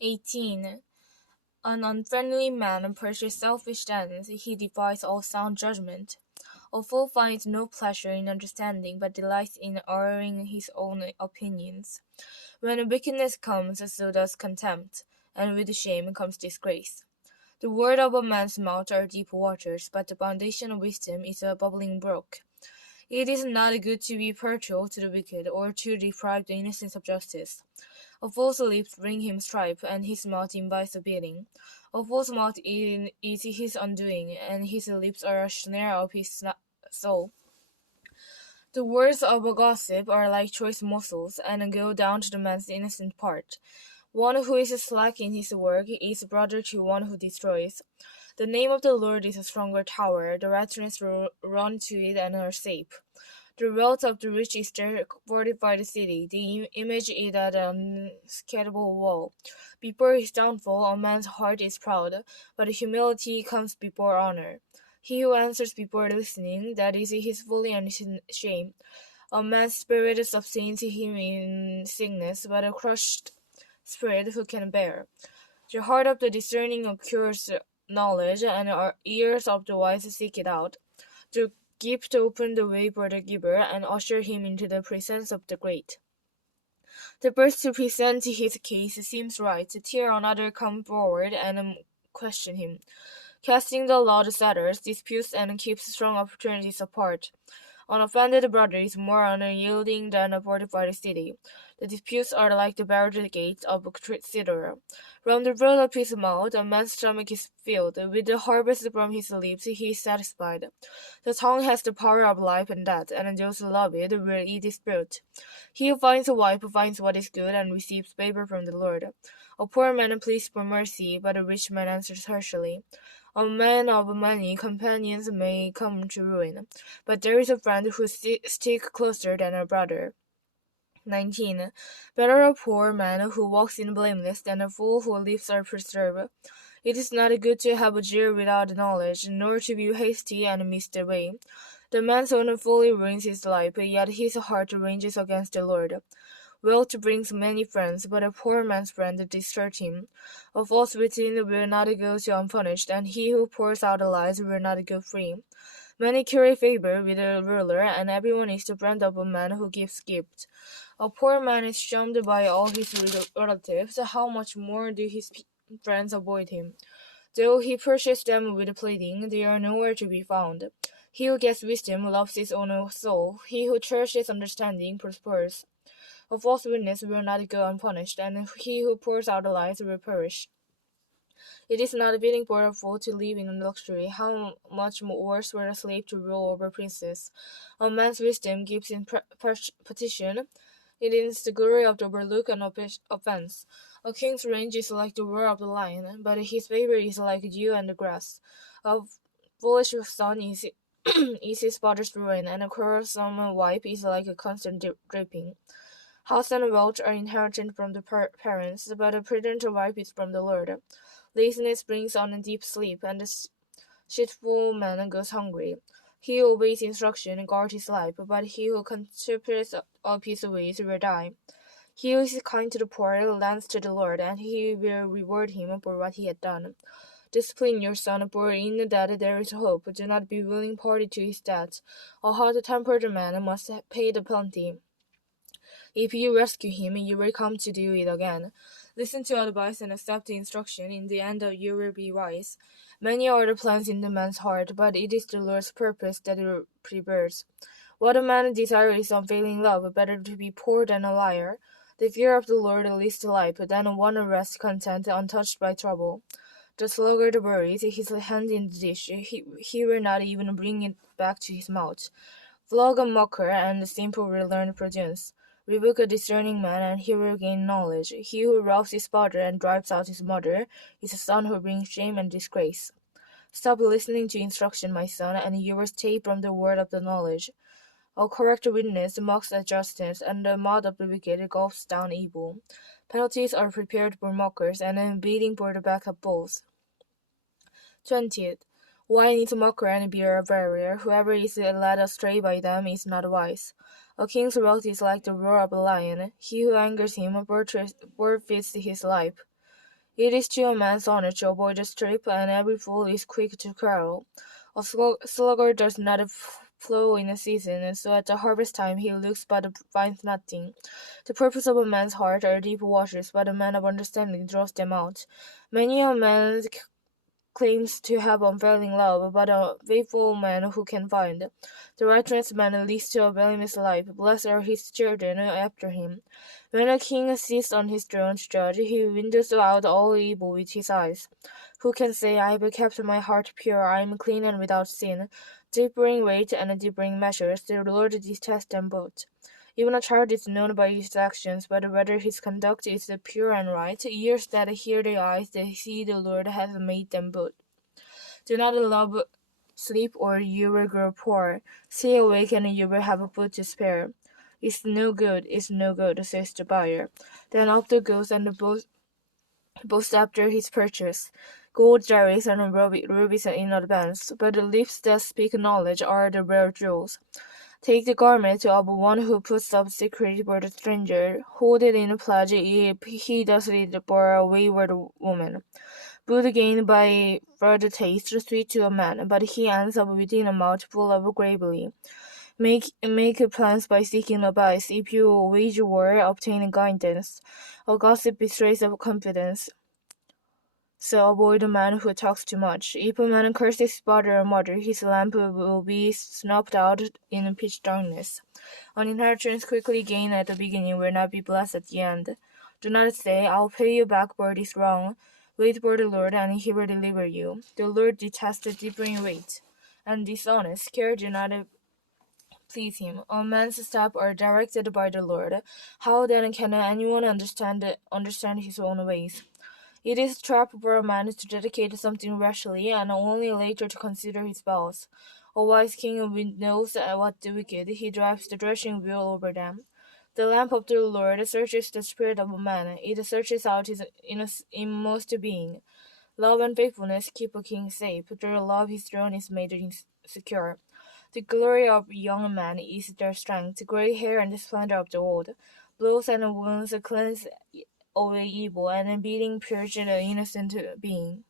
18. An unfriendly man pursues selfish ends, he defies all sound judgment. A fool finds no pleasure in understanding, but delights in airing his own opinions. When wickedness comes, so does contempt, and with shame comes disgrace. The word of a man's mouth are deep waters, but the foundation of wisdom is a bubbling brook. It is not good to be partial to the wicked, or to deprive the innocent of justice. A fool's lips bring him strife, and his mouth invites a beating. A fool's mouth is his undoing, and his lips are a snare of his soul. The words of a gossip are like choice morsels, and go down to the man's innocent part. One who is slack in his work is brother to one who destroys. The name of the Lord is a stronger tower, the righteous run to it and are safe. The wealth of the rich is their fortified city, the image is an unscalable wall. Before his downfall, a man's heart is proud, but humility comes before honor. He who answers before listening, that is his folly and his shame. A man's spirit sustains him in sickness, but a crushed spirit who can bear? The heart of the discerning occurs knowledge, and our ears of the wise seek it out. The gift open the way for the giver, and usher him into the presence of the great. The first to present his case seems right, to hear another come forward and question him. Casting the loud setters, disputes and keeps strong opportunities apart. An offended brother is more unyielding than a fortified city. The disputes are like the barricade gates of a citadel. From the broad of his mouth, a man's stomach is filled. With the harvest from his lips, he is satisfied. The tongue has the power of life and death, and those who love it will eat its fruit. He who finds a wife finds what is good and receives favor from the Lord. A poor man pleads for mercy, but a rich man answers harshly. A man of many companions may come to ruin, but there is a friend who sticks closer than a brother. 19. Better a poor man who walks in blameless than a fool whose lips are preserved. It is not good to have a jeer without knowledge, nor to be hasty and miss the way. The man's own folly ruins his life, yet his heart ranges against the Lord. Wealth brings many friends, but a poor man's friend deserts him. A false witness will not go to unpunished, and he who pours out lies will not go free. Many curry favor with a ruler, and everyone is the friend of a man who gives gifts. A poor man is shunned by all his relatives. How much more do his friends avoid him? Though he purchased them with pleading, they are nowhere to be found. He who gets wisdom loves his own soul. He who cherishes understanding prospers. A false witness will not go unpunished, and he who pours out lies will perish. It is not fitting for a fool to live in luxury. How much worse for a slave to rule over princes? A man's wisdom gives in petition. It is the glory of the overlook and offense. A king's range is like the roar of the lion, but his favor is like dew and the grass. A foolish son is is his father's ruin, and a quarrelsome wife is like a constant dripping. House and wealth are inherited from the parents, but a prudent wife is from the Lord. Laziness brings on a deep sleep, and the shitful man goes hungry. He who obeys instruction guards his life, but he who contempts of his ways will die. He who is kind to the poor lends to the Lord, and he will reward him for what he had done. Discipline your son, for in that there is hope. Do not be willing party to his debts. A hot-tempered man must pay the penalty. If you rescue him, you will come to do it again. Listen to advice and accept the instruction. In the end, you will be wise. Many are the plans in the man's heart, but it is the Lord's purpose that prevails. What a man desires is unfailing love, better to be poor than a liar. The fear of the Lord leads to life, than one rest content, untouched by trouble. The sluggard buries his hand in the dish. He will not even bring it back to his mouth. Flog a mocker, and the simple will learn prudence. Rebuke a discerning man, and he will gain knowledge. He who robs his father and drives out his mother is a son who brings shame and disgrace. Stop listening to instruction, my son, and you will stay from the word of the knowledge. A correct witness mocks at justice, and the mouth of the wicked gulps down evil. Penalties are prepared for mockers, and a beating for the back of bulls. 20th. Wine is a mocker and beer a barrier. Whoever is led astray by them is not wise. A king's wrath is like the roar of a lion. He who angers him forfeits his life. It is to a man's honor to avoid a strip, and every fool is quick to quarrel. A sluggard does not plow in a season, and so at the harvest time he looks but finds nothing. The purpose of a man's heart are deep waters, but a man of understanding draws them out. Many a man claims to have unfailing love, but a faithful man who can find. The righteous man leads to a blameless life. Blessed are his children after him. When a king sits on his throne to judge, he winnows out all evil with his eyes. Who can say, I have kept my heart pure, I am clean and without sin? Deep bring weight and deep bring measures, the Lord detests them both. Even a child is known by his actions, but whether his conduct is pure and right. Ears that hear the eyes that see the Lord has made them both. Do not love sleep, or you will grow poor. Stay awake, and you will have food to spare. It's no good, says the buyer. Then up the goes and boasts after his purchase. Gold jewels and rubies in advance, but the lips that speak knowledge are the rare jewels. Take the garment of one who puts up secret for the stranger. Hold it in pledge if he does it for a wayward woman. Food gained by further taste sweet to a man, but he ends up within a mouth full of gravely. Make plans by seeking advice. If you wage war, obtain guidance. A gossip betrays of confidence. So avoid a man who talks too much. If a man curses his father or mother, his lamp will be snuffed out in pitch darkness. An inheritance quickly gained at the beginning will not be blessed at the end. Do not say, I'll pay you back for this wrong. Wait for the Lord, and he will deliver you. The Lord detests differing weight, and dishonest care do not please him. A man's steps are directed by the Lord. How then can anyone understand his own ways? It is a trap for a man to dedicate something rashly, and only later to consider his vows. A wise king knows what the wicked, he drives the threshing wheel over them. The lamp of the Lord searches the spirit of a man, it searches out his inmost being. Love and faithfulness keep a king safe, through love his throne is made secure. The glory of young men is their strength, gray hair and the splendor of the old. Blows and wounds cleanse away evil, and beating purge the innocent being.